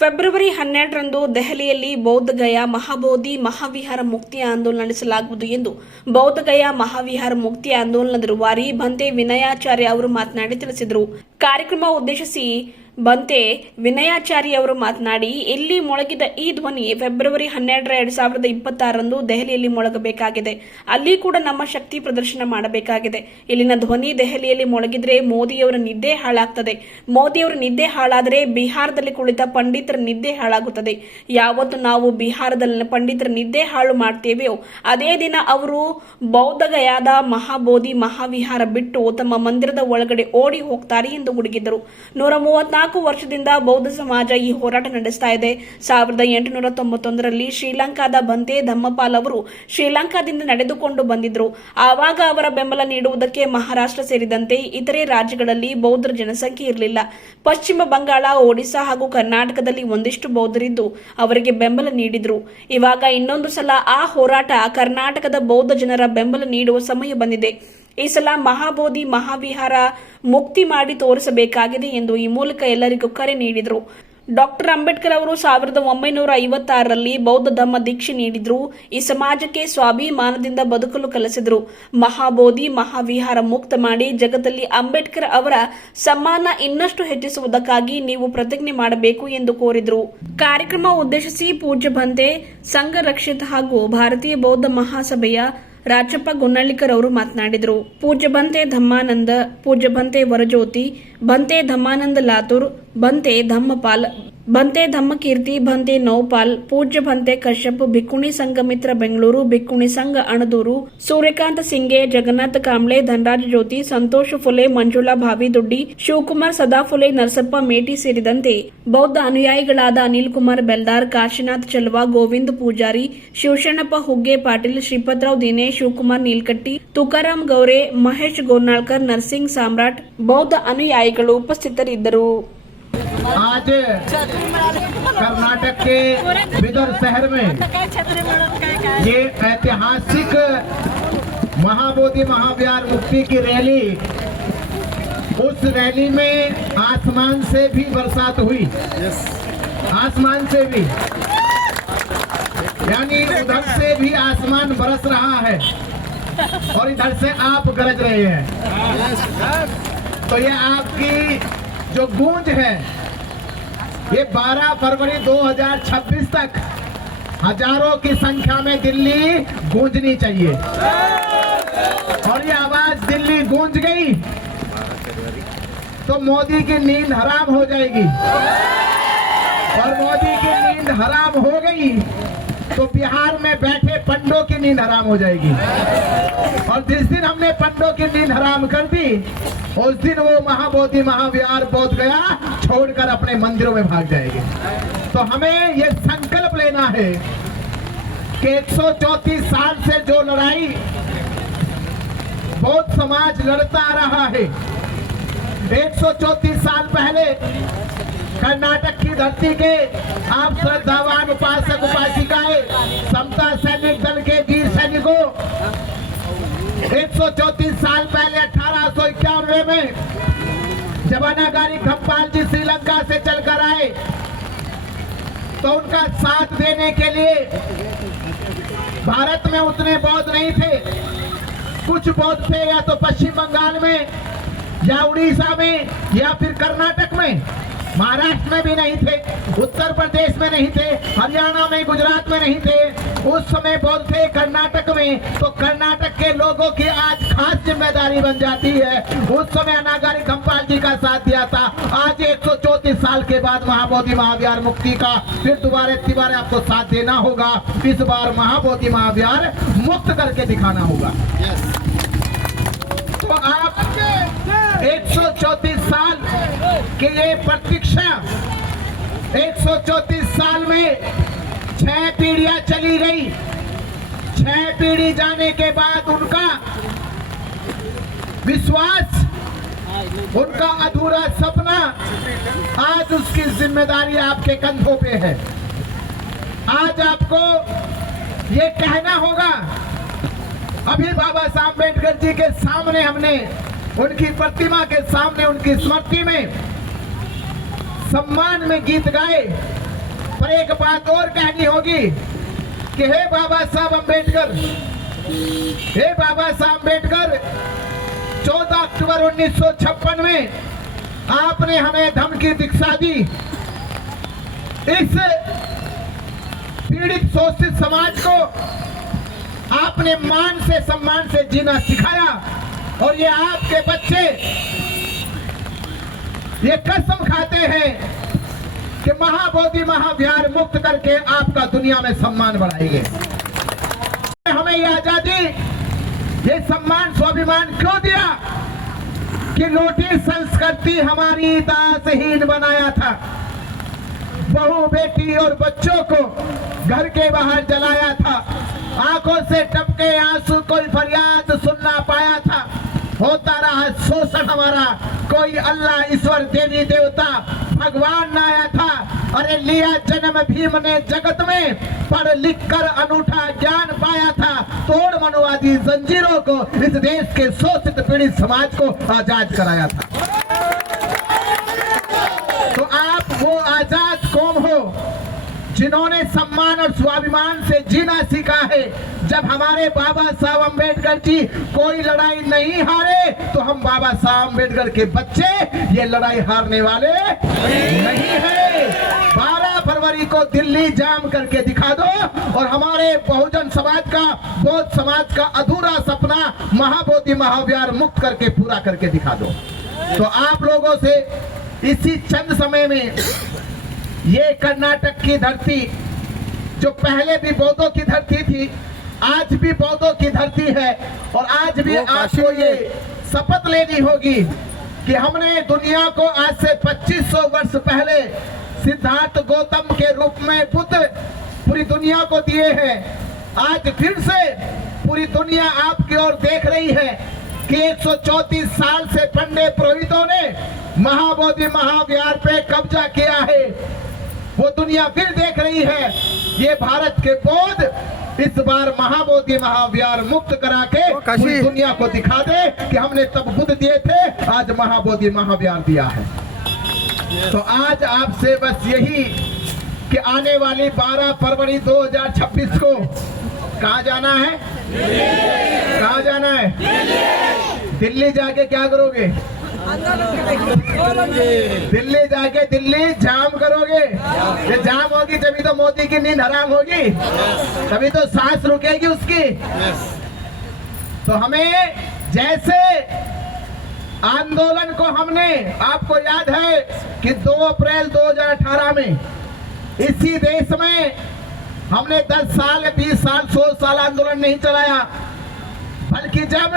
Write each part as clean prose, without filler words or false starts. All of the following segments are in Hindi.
ಫೆಬ್ರವರಿ 12ರಂದು ದೆಹಲಿಯಲ್ಲಿ ಬೌದ್ಧಗಯಾ ಮಹಾಬೋಧಿ ಮಹಾವಿಹಾರ ಮುಕ್ತಿ ಆಂದೋಲನ ನಡೆಸಲಾಗುವುದು ಎಂದು ಬೌದ್ಧಗಯಾ ಮಹಾವಿಹಾರ ಮುಕ್ತಿ ಆಂದೋಲನದ ರೂವಾರಿ ಬಂತೆ ವಿನಯಾಚಾರ್ಯ ಅವರು ಮಾತನಾಡಿ ತಿಳಿಸಿದರು. ಕಾರ್ಯಕ್ರಮ ಉದ್ದೇಶಿಸಿ ಬಂತೆ ವಿನಯಾಚಾರ್ಯ ಅವರು ಮಾತನಾಡಿ, ಇಲ್ಲಿ ಮೊಳಗಿದ ಈ ಧ್ವನಿ ಫೆಬ್ರವರಿ 12, 2026ರಂದು ದೆಹಲಿಯಲ್ಲಿ ಮೊಳಗಬೇಕಾಗಿದೆ. ಅಲ್ಲಿ ಕೂಡ ನಮ್ಮ ಶಕ್ತಿ ಪ್ರದರ್ಶನ ಮಾಡಬೇಕಾಗಿದೆ. ಇಲ್ಲಿನ ಧ್ವನಿ ದೆಹಲಿಯಲ್ಲಿ ಮೊಳಗಿದ್ರೆ ಮೋದಿಯವರ ನಿದ್ದೆ ಹಾಳಾಗ್ತದೆ. ಮೋದಿಯವರ ನಿದ್ದೆ ಹಾಳಾದರೆ ಬಿಹಾರದಲ್ಲಿ ಕುಳಿತ ಪಂಡಿತರ ನಿದ್ದೆ ಹಾಳಾಗುತ್ತದೆ. ಯಾವತ್ತು ನಾವು ಬಿಹಾರದಲ್ಲಿನ ಪಂಡಿತರ ನಿದ್ದೆ ಹಾಳು ಮಾಡ್ತೇವೆಯೋ ಅದೇ ದಿನ ಅವರು ಬೌದ್ಧಗಯಾದ ಮಹಾಬೋಧಿ ಮಹಾವಿಹಾರ ಬಿಟ್ಟು ತಮ್ಮ ಮಂದಿರದ ಒಳಗಡೆ ಓಡಿ ಹೋಗ್ತಾರೆ ಎಂದು ಗುಡುಗಿದ್ದರು. 134 ವರ್ಷದಿಂದ ಬೌದ್ಧ ಸಮಾಜ ಈ ಹೋರಾಟ ನಡೆಸ್ತಾ ಇದೆ. 1891ರಲ್ಲಿ ಶ್ರೀಲಂಕಾದ ಬಂತೆ ಧಮ್ಮಪಾಲ್ ಅವರು ಶ್ರೀಲಂಕಾದಿಂದ ನಡೆದುಕೊಂಡು ಬಂದಿದ್ರು. ಆವಾಗ ಅವರ ಬೆಂಬಲ ನೀಡುವುದಕ್ಕೆ ಮಹಾರಾಷ್ಟ್ರ ಸೇರಿದಂತೆ ಇತರೆ ರಾಜ್ಯಗಳಲ್ಲಿ ಬೌದ್ಧರ ಜನಸಂಖ್ಯೆ ಇರಲಿಲ್ಲ. ಪಶ್ಚಿಮ ಬಂಗಾಳ, ಒಡಿಶಾ ಹಾಗೂ ಕರ್ನಾಟಕದಲ್ಲಿ ಒಂದಿಷ್ಟು ಬೌದ್ಧರಿದ್ದು ಅವರಿಗೆ ಬೆಂಬಲ ನೀಡಿದ್ರು. ಇವಾಗ ಇನ್ನೊಂದು ಸಲ ಆ ಹೋರಾಟ ಕರ್ನಾಟಕದ ಬೌದ್ಧ ಜನರ ಬೆಂಬಲ ನೀಡುವ ಸಮಯ ಬಂದಿದೆ. ಈ ಸಲ ಮಹಾಬೋಧಿ ಮಹಾವಿಹಾರ ಮುಕ್ತಿ ಮಾಡಿ ತೋರಿಸಬೇಕಾಗಿದೆ ಎಂದು ಈ ಮೂಲಕ ಎಲ್ಲರಿಗೂ ಕರೆ ನೀಡಿದರು. ಡಾಕ್ಟರ್ ಅಂಬೇಡ್ಕರ್ ಅವರು 1956ರಲ್ಲಿ ಬೌದ್ಧ ಧಮ್ಮ ದೀಕ್ಷೆ ನೀಡಿದ್ರು. ಈ ಸಮಾಜಕ್ಕೆ ಸ್ವಾಭಿಮಾನದಿಂದ ಬದುಕಲು ಕಲಿಸಿದ್ರು. ಮಹಾಬೋಧಿ ಮಹಾವಿಹಾರ ಮುಕ್ತ ಮಾಡಿ ಜಗತ್ತಲ್ಲಿ ಅಂಬೇಡ್ಕರ್ ಅವರ ಸಮ್ಮಾನ ಇನ್ನಷ್ಟು ಹೆಚ್ಚಿಸುವುದಕ್ಕಾಗಿ ನೀವು ಪ್ರತಿಜ್ಞೆ ಮಾಡಬೇಕು ಎಂದು ಕೋರಿದ್ರು. ಕಾರ್ಯಕ್ರಮ ಉದ್ದೇಶಿಸಿ ಪೂಜ್ಯ ಬಂತೆ ಸಂಘ ರಕ್ಷಿತ ಹಾಗೂ ಭಾರತೀಯ ಬೌದ್ಧ ಮಹಾಸಭೆಯ ರಾಚಪ್ಪ ಗುನ್ನಳ್ಳಿಕರ್ ಅವರು ಮಾತನಾಡಿದರು. ಪೂಜ್ಯ ಬಂತೆ ಧಮ್ಮಾನಂದ, ಪೂಜ್ಯ ಬಂತೆ ವರಜ್ಯೋತಿ, ಬಂತೆ ಧಮ್ಮಾನಂದ ಲಾತೂರ್, ಬಂತೆ ಧಮ್ಮಪಾಲ್, ಬಂತೆ ಧಮ್ಮಕೀರ್ತಿ, ಬಂತೆ ನೌಪಾಲ್, ಪೂಜ್ಯ ಬಂತೆ ಕಶ್ಯಪ್, ಭಿಕ್ಕುಣಿ ಸಂಘ ಮಿತ್ರ ಬೆಂಗಳೂರು, ಭಿಕ್ಕುಣಿ ಸಂಘ ಅಣದೂರು, ಸೂರ್ಯಕಾಂತ ಸಿಂಗೆ, ಜಗನ್ನಾಥ ಕಾಂಬ್ಳೆ, ಧನರಾಜ ಜ್ಯೋತಿ, ಸಂತೋಷ್ ಫುಲೆ, ಮಂಜುಳಾ ಭಾವಿದೊಡ್ಡಿ, ಶಿವಕುಮಾರ್ ಸದಾಫುಲೆ, ನರಸಪ್ಪ ಮೇಟಿ ಸೇರಿದಂತೆ ಬೌದ್ಧ ಅನುಯಾಯಿಗಳಾದ ಅನಿಲ್ ಕುಮಾರ್ ಬೆಲ್ದಾರ್, ಕಾಶಿನಾಥ್ ಚಲ್ವಾ, ಗೋವಿಂದ ಪೂಜಾರಿ, ಶಿವಶರಣಪ್ಪ ಹುಗ್ಗೆ ಪಾಟೀಲ್, ಶ್ರೀಪತರಾವ್ ದಿನೇಶ್, ಶಿವಕುಮಾರ್ ನೀಲ್ಕಟ್ಟಿ, ತುಕಾರಾಮ್ ಗೌರೆ, ಮಹೇಶ್ ಗೋರ್ನಾಳ್ಕರ್, ನರ್ಸಿಂಗ್ ಸಾಮ್ರಾಟ್ ಬೌದ್ಧ ಅನುಯಾಯಿಗಳು ಉಪಸ್ಥಿತರಿದ್ದರು. आज कर्नाटक के बिदर शहर में ये ऐतिहासिक महाबोधि महाविहार मुक्ति की रैली, उस रैली में आसमान से भी बरसात हुई, आसमान से भी, यानी उधर से भी आसमान बरस रहा है और इधर से आप गरज रहे हैं. तो ये आपकी जो गूंज है ये 12 फरवरी 2026 तक हजारों की संख्या में दिल्ली गूंजनी चाहिए. और ये आवाज दिल्ली गूंज गई तो मोदी की नींद हराम हो जाएगी, और मोदी की नींद हराम हो गई तो बिहार में बैठे पंडों की नींद हराम हो जाएगी. और जिस दिन हमने पंडों की नींद हराम कर दी उस दिन वो महाबोधि महाविहार बोध गया छोड़कर अपने मंदिरों में भाग जाएंगे. तो हमें ये संकल्प लेना है कि 134 साल से जो लड़ाई बौद्ध समाज लड़ता आ रहा है, 134 साल पहले कर्नाटक की धरती के आप श्रद्धावान उपासक उपासिकाएं, समता सैनिक दल के वीर सैनिकों, 134 साल पहले 1891 में जब अनागारी खप्पाल जी श्रीलंका से चलकर आए तो उनका साथ देने के लिए भारत में उतने बौद्ध नहीं थे. कुछ बौद्ध थे या तो पश्चिम बंगाल में या उड़ीसा में या फिर कर्नाटक में, महाराष्ट्र में भी नहीं थे, उत्तर प्रदेश में नहीं थे, हरियाणा में, गुजरात में नहीं थे. उस समय बौद्ध थे कर्नाटक में. तो कर्नाटक के लोगों की आज खास जिम्मेदारी बन जाती है. उस समय अनागारी खम्पाल जी का साथ दिया था. आज 134 साल के बाद महाबोधि महाविहार मुक्ति का फिर दोबारा आपको साथ देना होगा. इस बार महाबोधि महाविहार मुक्त करके दिखाना होगा. तो आप 134 साल की ये प्रतीक्षा, 134 साल में 6 पीढ़ियां चली गई. 6 पीढ़ी जाने के बाद उनका विश्वास, उनका अधूरा सपना, आज उसकी जिम्मेदारी आपके कंधों पे है. आज आपको ये कहना होगा. अभी बाबा साहब अम्बेडकर जी के सामने हमने, उनकी प्रतिमा के सामने, उनकी स्मृति में सम्मान में गीत गाए पर एक बात और कहनी होगी कि हे बाबा साहब अम्बेडकर, हे बाबा साहब अम्बेडकर, 14 अक्टूबर 1956 में आपने हमें धमकी दीक्षा दी। इस पीड़ित शोषित समाज को आपने मान से सम्मान से जीना सिखाया और ये आपके बच्चे ये कसम खाते हैं कि महाबोधि महाविहार मुक्त करके आपका दुनिया में सम्मान बढ़ाएंगे। हमें ये आजादी, ये सम्मान, स्वाभिमान क्यों दिया कि लूटी संस्कृति हमारी दासहीन बनाया था। बहू बेटी और बच्चों को घर के बाहर जलाया था। आंखों से टपके आंसू, कोई फरियाद सुनना पाया था। होता रहा शोषण हमारा, कोई अल्लाह ईश्वर देवी देवता भगवान न आया था। अरे लिया जन्म भीम ने जगत में, पढ़ लिख कर अनूठा ज्ञान पाया था। तोड़ मनुवादी जंजीरों को इस देश के शोषित पीड़ित समाज को आजाद कराया था। तो आप वो आजाद कौम हो जिन्होंने सम्मान और स्वाभिमान से जीना सीखा है। जब हमारे बाबा साहब अम्बेडकर जी कोई लड़ाई नहीं हारे तो हम बाबा साहब अम्बेडकर के बच्चे ये लड़ाई हारने वाले नहीं है। 12 फरवरी को दिल्ली जाम करके दिखा दो और हमारे बहुजन समाज का, बौद्ध समाज का अधूरा सपना महाबोधि महाविहार मुक्त करके पूरा करके दिखा दो। तो आप लोगों से इसी चंद समय में ये कर्नाटक की धरती जो पहले भी बौद्धों की धरती थी, आज भी बौद्धों की धरती है। और आज भी आपको ये शपथ लेनी होगी कि हमने दुनिया को आज से 2500 वर्ष पहले सिद्धार्थ गौतम के रूप में बुद्ध पूरी दुनिया को दिए हैं। आज फिर से पूरी दुनिया आपकी ओर देख रही है कि 134 साल से पंडित पुरोहितों ने महाबोधि महाविहार पे कब्जा किया है। वो दुनिया फिर देख रही है। ये भारत के बौद्ध इस बार महाबोधि महाविहार मुक्त करा के पूरी दुनिया को दिखा दे कि हमने तब बुद्ध दिए थे, आज महाबोधि महाविहार दिया है। तो आज आपसे बस यही कि आने वाली 12 फरवरी 2026 को कहाँ जाना है? कहाँ जाना है? दिल्ली जाके क्या करोगे? दिल्ली जाके दिल्ली जाम करोगे। ये जाम होगी तभी तो मोदी की नींद हराम होगी, तभी तो सांस रुकेगी उसकी। तो हमें जैसे आंदोलन को हमने, आपको याद है कि 2 अप्रैल 2018 में इसी देश में हमने 10 साल 20 साल 100 साल आंदोलन नहीं चलाया, बल्कि जब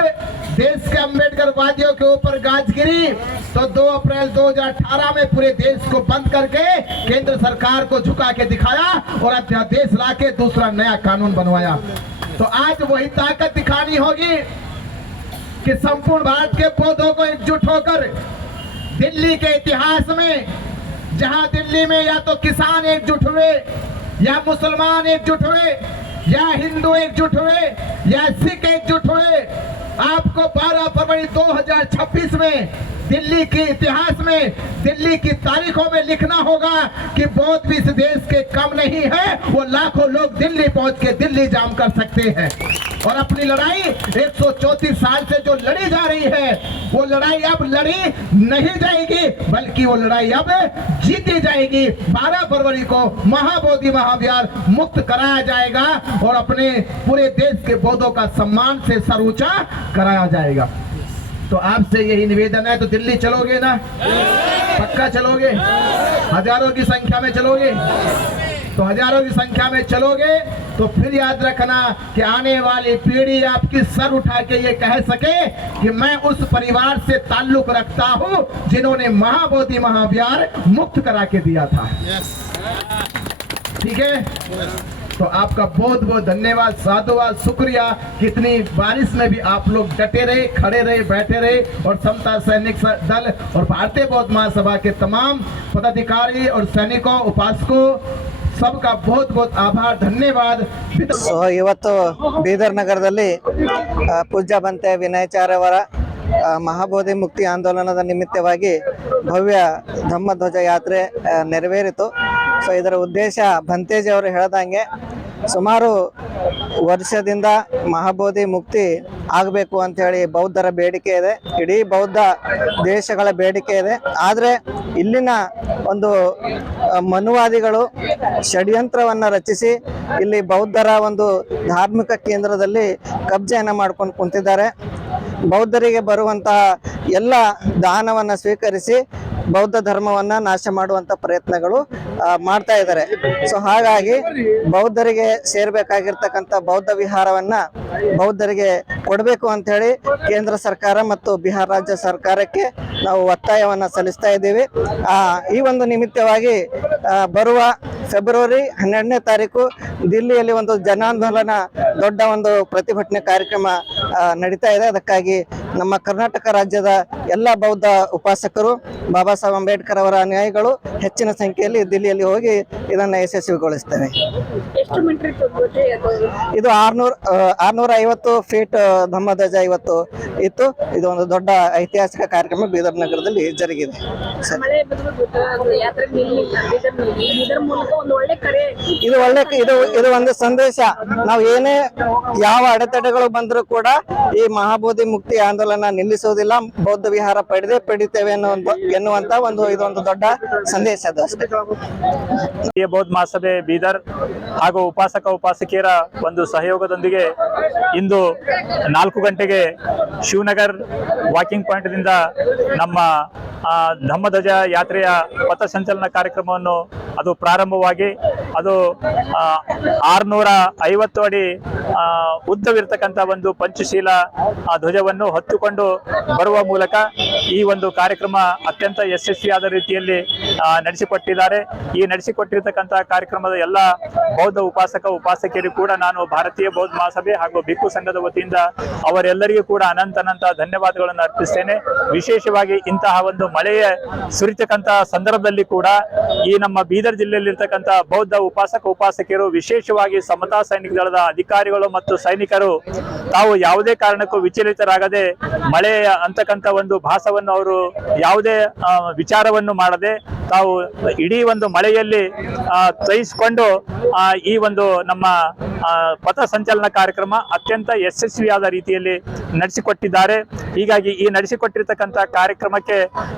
देश के अम्बेडकरवादियों के ऊपर गाज गिरी तो 2 अप्रैल 2018 में पूरे देश को बंद करके केंद्र सरकार को झुका के दिखाया और अध्यादेश लाके दूसरा नया कानून बनवाया। तो आज वही ताकत दिखानी होगी कि संपूर्ण भारत के बौद्धों को एकजुट होकर दिल्ली के इतिहास में, जहां दिल्ली में या तो किसान एकजुट हुए, या मुसलमान एकजुट हुए, या हिंदू एकजुट हुए, या सिख एकजुट हुए, आपको 12 फरवरी 2026 में दिल्ली के इतिहास में, दिल्ली की तारीखों में लिखना होगा कि बौद्ध भी इस देश के कम नहीं है। वो लाखों लोग दिल्ली पहुंच के दिल्ली जाम कर सकते हैं और अपनी लड़ाई 134 साल से जो लड़ी जा रही है वो लड़ाई अब लड़ी नहीं जाएगी, बल्कि वो लड़ाई अब जीती जाएगी। 12 फरवरी को महाबोधि महाविहार मुक्त कराया जाएगा और अपने पूरे देश के बौद्धों का सम्मान से सर ऊंचा कराया जाएगा। तो आपसे यही निवेदन है। तो दिल्ली चलोगे ना? पक्का चलोगे? हजारों की संख्या में चलोगे? तो हजारों की संख्या में चलोगे तो फिर याद रखना कि आने वाली पीढ़ी आपकी सर उठा के ये कह सके कि मैं उस परिवार से ताल्लुक रखता हूं जिन्होंने महाबोधि महाविहार मुक्त करा के दिया था। ठीक है? तो आपका बहुत बहुत धन्यवाद, साधुवाद, शुक्रिया। कितनी बारिश में भी आप लोग डटे रहे, खड़े रहे, बैठे रहे और समता सैनिक दल और भारतीय बौद्ध महासभा के तमाम पदाधिकारी और सैनिकों, उपासकों सबका बहुत बहुत आभार, धन्यवाद। ಸೊ ಇವತ್ತು ಬೀದರ್ ನಗರದಲ್ಲಿ ಪೂಜ್ಯ ಬಂತೆ ವಿನಯಾಚಾರ್ಯ ಅವರ ಮಹಾಬೋಧಿ ಮುಕ್ತಿ ಆಂದೋಲನದ ನಿಮಿತ್ತವಾಗಿ ಭವ್ಯ ಧಮ್ಮಧ್ವಜ ಯಾತ್ರೆ ನೆರವೇರಿತು. ಸೊ ಇದರ ಉದ್ದೇಶ ಭಂತೇಜಿ ಅವರು ಹೇಳ್ದಂಗೆ ಸುಮಾರು ವರ್ಷದಿಂದ ಮಹಾಬೋಧಿ ಮುಕ್ತಿ ಆಗಬೇಕು ಅಂತೇಳಿ ಬೌದ್ಧರ ಬೇಡಿಕೆ ಇದೆ, ಇಡೀ ಬೌದ್ಧ ದೇಶಗಳ ಬೇಡಿಕೆ ಇದೆ. ಆದರೆ ಇಲ್ಲಿನ ಒಂದು ಮನುವಾದಿಗಳು ಷಡ್ಯಂತ್ರವನ್ನು ರಚಿಸಿ ಇಲ್ಲಿ ಬೌದ್ಧರ ಒಂದು ಧಾರ್ಮಿಕ ಕೇಂದ್ರದಲ್ಲಿ ಕಬ್ಜೆಯನ್ನು ಮಾಡ್ಕೊಂಡು ಕುಂತಿದ್ದಾರೆ. ಬೌದ್ಧರಿಗೆ ಬರುವಂತಹ ಎಲ್ಲ ದಾನವನ್ನು ಸ್ವೀಕರಿಸಿ ಬೌದ್ಧ ಧರ್ಮವನ್ನು ನಾಶ ಮಾಡುವಂಥ ಪ್ರಯತ್ನಗಳು ಮಾಡ್ತಾ ಇದ್ದಾರೆ. ಸೊ ಹಾಗಾಗಿ ಬೌದ್ಧರಿಗೆ ಸೇರ್ಬೇಕಾಗಿರ್ತಕ್ಕಂಥ ಬೌದ್ಧ ವಿಹಾರವನ್ನ ಬೌದ್ಧರಿಗೆ ಕೊಡಬೇಕು ಅಂತ ಹೇಳಿ ಕೇಂದ್ರ ಸರ್ಕಾರ ಮತ್ತು ಬಿಹಾರ ರಾಜ್ಯ ಸರ್ಕಾರಕ್ಕೆ ನಾವು ಒತ್ತಾಯವನ್ನ ಸಲ್ಲಿಸ್ತಾ ಇದ್ದೀವಿ. ಈ ಒಂದು ನಿಮಿತ್ತವಾಗಿ ಬರುವ ಫೆಬ್ರವರಿ 12ನೇ ತಾರೀಕು ದಿಲ್ಲಿಯಲ್ಲಿ ಒಂದು ಜನಾಂದೋಲನ ದೊಡ್ಡ ಒಂದು ಪ್ರತಿಭಟನೆ ಕಾರ್ಯಕ್ರಮ ನಡೀತಾ ಇದೆ. ಅದಕ್ಕಾಗಿ ನಮ್ಮ ಕರ್ನಾಟಕ ರಾಜ್ಯದ ಎಲ್ಲ ಬೌದ್ಧ ಉಪಾಸಕರು, ಬಾಬಾ ಸಾಹೇಬ್ ಅಂಬೇಡ್ಕರ್ ಅವರ ಅನುಯಾಯಿಗಳು ಹೆಚ್ಚಿನ ಸಂಖ್ಯೆಯಲ್ಲಿ ದಿಲ್ಲಿಯಲ್ಲಿ ಹೋಗಿ ಇದನ್ನು ಯಶಸ್ವಿಗೊಳಿಸ್ತೇವೆ. ಇದು 650 ಫೀಟ್ ಧಮ್ಮಧ್ವಜ ಇವತ್ತು ಇತ್ತು. ಇದು ಒಂದು ದೊಡ್ಡ ಐತಿಹಾಸಿಕ ಕಾರ್ಯಕ್ರಮ ಬೀದರ್ ನಗರದಲ್ಲಿ ಜರುಗಿದೆ. ಇದು ಒಂದು ಸಂದೇಶ. ನಾವು ಏನೇ ಯಾವ ಅಡೆತಡೆಗಳು ಬಂದರೂ ಕೂಡ ಈ ಮಹಾಬೋಧಿ ಮುಕ್ತಿ ಆಂದೋಲನ ನಿಲ್ಲಿಸುವುದಿಲ್ಲ, ಬೌದ್ಧ ವಿಹಾರ ಪಡಿತೇವೆ ಎನ್ನುವಂತ ಇದೊಂದು ದೊಡ್ಡ ಸಂದೇಶ ಅದು ಅಷ್ಟೇ. ಬೌದ್ಧ ಮಹಾಸಭೆ ಬೀದರ್ ಹಾಗೂ ಉಪಾಸಕಿಯರ ಒಂದು ಸಹಯೋಗದೊಂದಿಗೆ ಇಂದು 4 ಗಂಟೆಗೆ ಶಿವನಗರ್ ವಾಕಿಂಗ್ ಪಾಯಿಂಟ್ ದಿಂದ ನಮ್ಮ ಧಮ್ಮಧ್ವಜ ಯಾತ್ರೆಯ ಪಥಸಂಚಲನ ಕಾರ್ಯಕ್ರಮವನ್ನು ಅದು ಪ್ರಾರಂಭವಾಗಿ ಅದು 650 ಅಡಿ ಉದ್ದವಿರ್ತಕ್ಕಂಥ ಒಂದು ಪಂಚಶೀಲ ಧ್ವಜವನ್ನು ಹೊತ್ತುಕೊಂಡು ಬರುವ ಮೂಲಕ ಈ ಒಂದು ಕಾರ್ಯಕ್ರಮ ಅತ್ಯಂತ ಯಶಸ್ವಿಯಾದ ರೀತಿಯಲ್ಲಿ ನಡೆಸಿಕೊಟ್ಟಿದ್ದಾರೆ. ಈ ನಡೆಸಿಕೊಟ್ಟಿರ್ತಕ್ಕಂಥ ಕಾರ್ಯಕ್ರಮದ ಎಲ್ಲ ಬೌದ್ಧ ಉಪಾಸಕಿಯರು ಕೂಡ ನಾನು ಭಾರತೀಯ ಬೌದ್ಧ ಮಹಾಸಭೆ ಹಾಗೂ ಭಿಕ್ಕು ಸಂಘದ ವತಿಯಿಂದ ಅವರೆಲ್ಲರಿಗೂ ಕೂಡ ಅನಂತ ಧನ್ಯವಾದಗಳನ್ನು ಅರ್ಪಿಸ್ತೇನೆ. ವಿಶೇಷವಾಗಿ ಇಂತಹ ಒಂದು ಮಳೆಯ ಸುರಿತಕ್ಕಂಥ ಸಂದರ್ಭದಲ್ಲಿ ಕೂಡ ಈ ನಮ್ಮ ಬೀದರ್ ಜಿಲ್ಲೆಯಲ್ಲಿರ್ತಕ್ಕಂಥ ಬೌದ್ಧ ಉಪಾಸಕಿಯರು, ವಿಶೇಷವಾಗಿ ಸಮತಾ ಸೈನಿಕ ದಳದ ಅಧಿಕಾರಿಗಳು ಮತ್ತು ಸೈನಿಕರು ತಾವು ಯಾವುದೇ ಕಾರಣಕ್ಕೂ ವಿಚಲಿತರಾಗದೆ ಮಳೆಯ ಅಂತಕ್ಕಂಥ ಒಂದು ಭಾಸವನ್ನು ಅವರು ಯಾವುದೇ ವಿಚಾರವನ್ನು ಮಾಡದೆ ತಾವು ಇಡೀ ಒಂದು ಮಳೆಯಲ್ಲಿ ತಯಿಸಿಕೊಂಡು ಈ ಒಂದು ನಮ್ಮ ಪಥ ಸಂಚಲನ ಕಾರ್ಯಕ್ರಮ ಅತ್ಯಂತ ಯಶಸ್ವಿಯಾದ ರೀತಿಯಲ್ಲಿ ನಡೆಸಿಕೊಟ್ಟಿದ್ದಾರೆ. ಹೀಗಾಗಿ ಈ ನಡೆಸಿಕೊಟ್ಟಿರ್ತಕ್ಕಂಥ ಕಾರ್ಯಕ್ರಮಕ್ಕೆ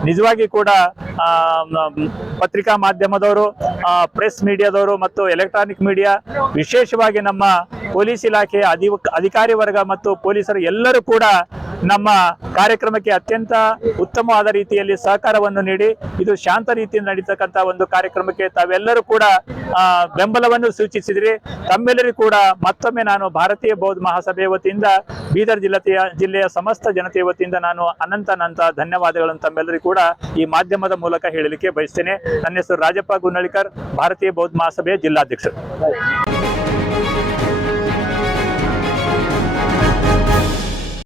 ನಿಜವಾಗಿ ಕೂಡ ಪತ್ರಿಕಾ ಮಾಧ್ಯಮದವರು, ಪ್ರೆಸ್ ಮೀಡಿಯಾದವರು ಮತ್ತು ಎಲೆಕ್ಟ್ರಾನಿಕ್ ಮೀಡಿಯಾ, ವಿಶೇಷವಾಗಿ ನಮ್ಮ ಪೊಲೀಸ್ ಇಲಾಖೆಯ ಅಧಿಕಾರಿ ವರ್ಗ ಮತ್ತು ಪೊಲೀಸರು ಎಲ್ಲರೂ ಕೂಡ ನಮ್ಮ ಕಾರ್ಯಕ್ರಮಕ್ಕೆ ಅತ್ಯಂತ ಉತ್ತಮವಾದ ರೀತಿಯಲ್ಲಿ ಸಹಕಾರವನ್ನು ನೀಡಿ ಇದು ಶಾಂತ ರೀತಿಯಲ್ಲಿ ನಡೀತಕ್ಕಂಥ ಒಂದು ಕಾರ್ಯಕ್ರಮಕ್ಕೆ ತಾವೆಲ್ಲರೂ ಕೂಡ ಬೆಂಬಲವನ್ನು ಸೂಚಿಸಿದ್ರಿ. ತಮ್ಮೆಲ್ಲರಿಗೂ ಕೂಡ ಮತ್ತೊಮ್ಮೆ ನಾನು ಭಾರತೀಯ ಬೌದ್ಧ ಮಹಾಸಭೆಯ ವತಿಯಿಂದ ಬೀದರ್ ಜಿಲ್ಲೆಯ ಸಮಸ್ತ ಜನತೆಯ ವತಿಯಿಂದ ನಾನು ಅನಂತ ಧನ್ಯವಾದಗಳನ್ನು ತಮ್ಮೆಲ್ಲರಿಗೂ ಕೂಡ ಈ ಮಾಧ್ಯಮದ ಮೂಲಕ ಹೇಳಲಿಕ್ಕೆ ಬಯಸ್ತೇನೆ. ನನ್ನ ಹೆಸರು ರಾಜಪ್ಪ ಗುನ್ನಳಿಕರ್, ಭಾರತೀಯ ಬೌದ್ಧ ಮಹಾಸಭೆಯ ಜಿಲ್ಲಾಧ್ಯಕ್ಷರು.